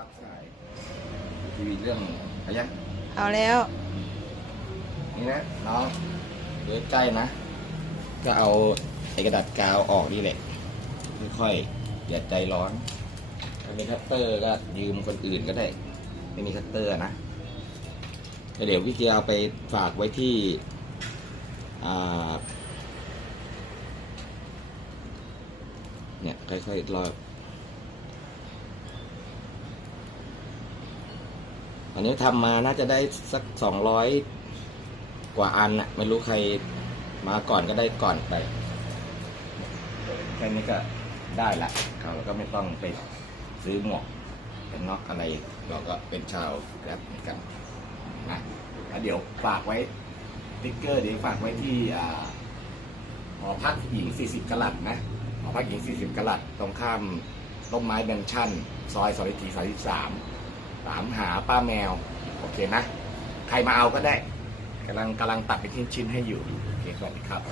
รับสายทีวีเรื่องอะไรยังเอาแล้วนี่นะน้องเดี๋ยวใกล้นะ ก็เอาไอ้กระดาษกาวออกนี่แหละค่อยๆอย่าใจร้อนถ้ามีคัตเตอร์ก็ยืมคนอื่นก็ได้ ไม่มีคัตเตอร์นะแล้วเดี๋ยวพี่เกียร์เอาไปฝากไว้ที่อ่าเนี่ยค่อยๆรอบ อันนี้ทำมาน่าจะได้สักสองร้อยกว่าอันน่ะไม่รู้ใครมาก่อนก็ได้ก่อนไปแค่นี้ก็ได้ละเขาก็ไม่ต้องไปซื้อหมวกเป็นน็อกอะไรเราก็เป็นชาวแกร็บเหมือนกันนะแล้วเดี๋ยวฝากไว้ติ๊กเกอร์เดี๋ยวฝากไว้ที่อ่าหอพักหญิง 40กะลัดนะหอพักหญิง 40กะลัดตรงข้ามต้นไม้แบนชั่น ซอยสอยที33 ตามหาป้าแมว โอเคนะ ใครมาเอาก็ได้กำลังกำลังตัดเป็นชิ้นๆให้อยู่ โอเคสวัสดีครับ